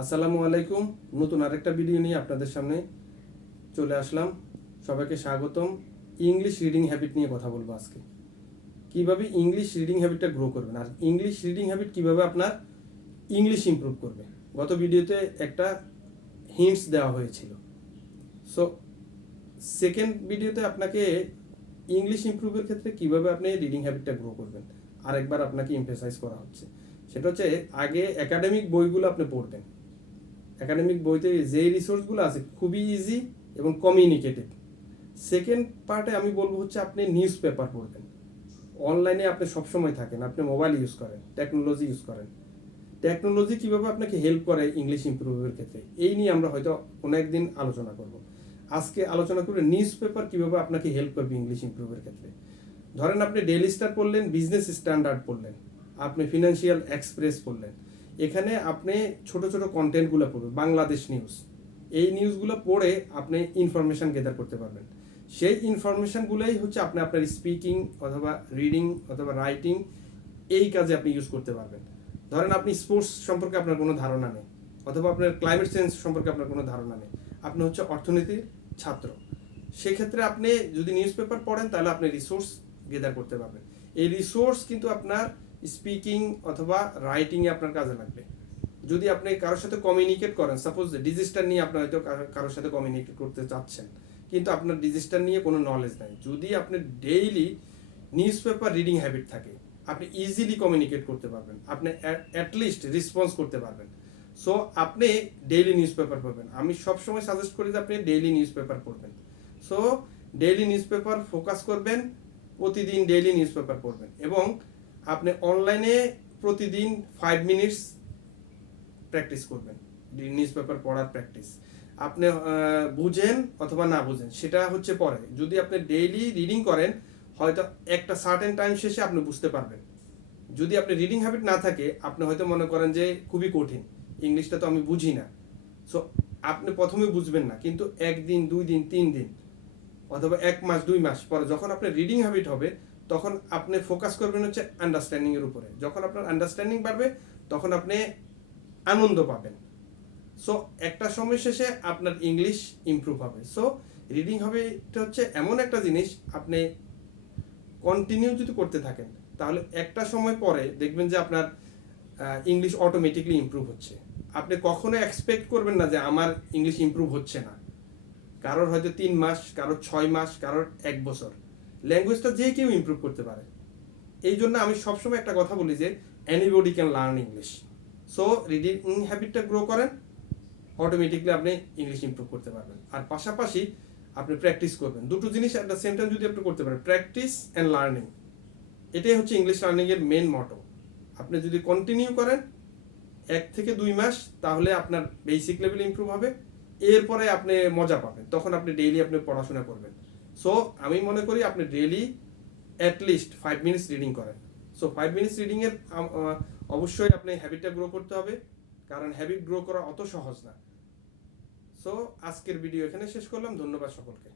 আসসালামু আলাইকুম। নতুন আরেকটা ভিডিও নিয়ে আপনাদের সামনে চলে আসলাম। সবাইকে স্বাগতম। ইংলিশ রিডিং হ্যাবিট নিয়ে কথা বলবো আজকে। কিভাবে ইংলিশ রিডিং হ্যাবিটটা গ্রো করবেন আর ইংলিশ রিডিং হ্যাবিট কিভাবে আপনার ইংলিশ ইমপ্রুভ করবে। গত ভিডিওতে একটা হিন্টস দেওয়া হয়েছিল। সো সেকেন্ড ভিডিওতে আপনাকে ইংলিশ ইমপ্রুভের ক্ষেত্রে কিভাবে আপনি রিডিং হ্যাবিটটা গ্রো করবেন আরেকবার আপনাকে এমফেসাইজ করা হচ্ছে। সেটা হচ্ছে আগে একাডেমিক বইগুলো আপনি পড়বেন। একাডেমিক বইতে যে রিসোর্সগুলো আছে খুবই ইজি এবং কমিউনিকেটিভ। সেকেন্ড পার্টে আমি বলবো হচ্ছে আপনি নিউজ পেপার পড়বেন। অনলাইনে আপনি সবসময় থাকেন, আপনি মোবাইল ইউজ করেন, টেকনোলজি ইউজ করেন। টেকনোলজি কীভাবে আপনাকে হেল্প করে ইংলিশ ইমপ্রুভের ক্ষেত্রে, এই নিয়ে আমরা হয়তো কোনো একদিন আলোচনা করব। আজকে আলোচনা করব নিউজ পেপার কীভাবে আপনাকে হেল্প করবে ইংলিশ ইমপ্রুভের ক্ষেত্রে। ধরেন আপনি ডেইলি স্টার পড়লেন, বিজনেস স্ট্যান্ডার্ড পড়লেন, আপনি ফিনান্সিয়াল এক্সপ্রেস পড়লেন। এখানে আপনি ছোট ছোট কন্টেন্টগুলো পড়বেন, বাংলাদেশ নিউজ। এই নিউজগুলো পড়ে আপনি ইনফরমেশান গেদার করতে পারবেন। সেই ইনফরমেশানগুলোই হচ্ছে আপনি আপনার স্পিকিং অথবা রিডিং অথবা রাইটিং এই কাজে আপনি ইউজ করতে পারবেন। ধরেন আপনি স্পোর্টস সম্পর্কে আপনার কোনো ধারণা নেই, অথবা আপনার ক্লাইমেট চেঞ্জ সম্পর্কে আপনার কোনো ধারণা নেই, আপনি হচ্ছে অর্থনীতির ছাত্র। সেক্ষেত্রে আপনি যদি নিউজ পেপার পড়েন তাহলে আপনি রিসোর্স গেদার করতে পারবেন। এই রিসোর্স কিন্তু আপনার স্পিকিং অথবা রাইটিংয়ে আপনার কাজে লাগবে। যদি আপনি কারোর সাথে কমিউনিকেট করেন, সাপোজ ডিজিস্টার নিয়ে আপনি হয়তো কারোর সাথে কমিউনিকেট করতে চাচ্ছেন, কিন্তু আপনার ডিজিস্টার নিয়ে কোনো নলেজ নাই, যদি আপনি daily news paper reading habit থাকে, আপনি ইজিলি কমিউনিকেট করতে পারবেন, আপনি অ্যাটলিস্ট রেসপন্স করতে পারবেন। সো আপনি ডেইলি নিউজ পেপার পড়বেন। আমি সবসময় সাজেস্ট করি যে আপনি ডেইলি নিউজ পেপার পড়বেন। So daily news paper focus করবেন, প্রতিদিন ডেইলি নিউজ পেপার পড়বেন এবং আপনি অনলাইনে প্রতিদিন 5 মিনিটস প্র্যাকটিস করবেন। নিউজ পেপার পড়ার প্র্যাকটিস আপনি বুঝেন অথবা না বুঝেন সেটা হচ্ছে পরে। যদি আপনি ডেইলি রিডিং করেন, হয়তো একটা সার্টেন টাইম শেষে আপনি বুঝতে পারবেন। যদি আপনি রিডিং হ্যাবিট না থাকে, আপনি হয়তো মনে করেন যে খুবই কঠিন, ইংলিশটা তো আমি বুঝি না। সো আপনি প্রথমে বুঝবেন না, কিন্তু 1 দিন 2 দিন 3 দিন অথবা 1 মাস 2 মাস পরে যখন আপনার রিডিং হ্যাবিট হবে, তখন আপনি ফোকাস করবেন হচ্ছে আন্ডারস্ট্যান্ডিং এর উপরে। যখন আপনার আন্ডারস্ট্যান্ডিং বাড়বে, তখন আপনি আনন্দ পাবেন। সো একটা সময় শেষে আপনার ইংলিশ ইমপ্রুভ হবে। সো রিডিং হবে, এটা হচ্ছে এমন একটা জিনিস, আপনি কন্টিনিউ যদি করতে থাকেন তাহলে একটা সময় পরে দেখবেন যে আপনার ইংলিশ অটোমেটিকলি ইমপ্রুভ হচ্ছে। আপনি কখনো এক্সপেক্ট করবেন না যে আমার ইংলিশ ইমপ্রুভ হচ্ছে না। কারোর হয়তো 3 মাস, কারোর 6 মাস, কারোর 1 বছর। ল্যাঙ্গুয়েজটা যে কেউ ইমপ্রুভ করতে পারে। এই জন্য আমি সবসময় একটা কথা বলি যে anybody can learn English. So reading হ্যাবিটটা গ্রো করেন, অটোমেটিকলি আপনি ইংলিশ ইমপ্রুভ করতে পারবেন। আর পাশাপাশি আপনি প্র্যাকটিস করবেন। দুটো জিনিস অ্যাট দ্য সেম টাইম যদি আপনি করতে পারেন, প্র্যাকটিস অ্যান্ড লার্নিং, এটাই হচ্ছে ইংলিশ লার্নিংয়ের মেন মটো। আপনি যদি কন্টিনিউ করেন 1 থেকে 2 মাস, তাহলে আপনার বেসিক লেভেল ইমপ্রুভ হবে। এরপরে আপনি মজা পাবেন, তখন আপনি ডেইলি আপনি পড়াশোনা করবেন। সো আমি মনে করি আপনি ডেইলি অ্যাটলিস্ট 5 মিনিটস রিডিং করেন। সো 5 মিনিটস রিডিংয়ের অবশ্যই আপনি হ্যাবিটটা গ্রো করতে হবে, কারণ হ্যাবিট গ্রো করা অত সহজ না। সো আজকের ভিডিও এখানে শেষ করলাম। ধন্যবাদ সকলকে।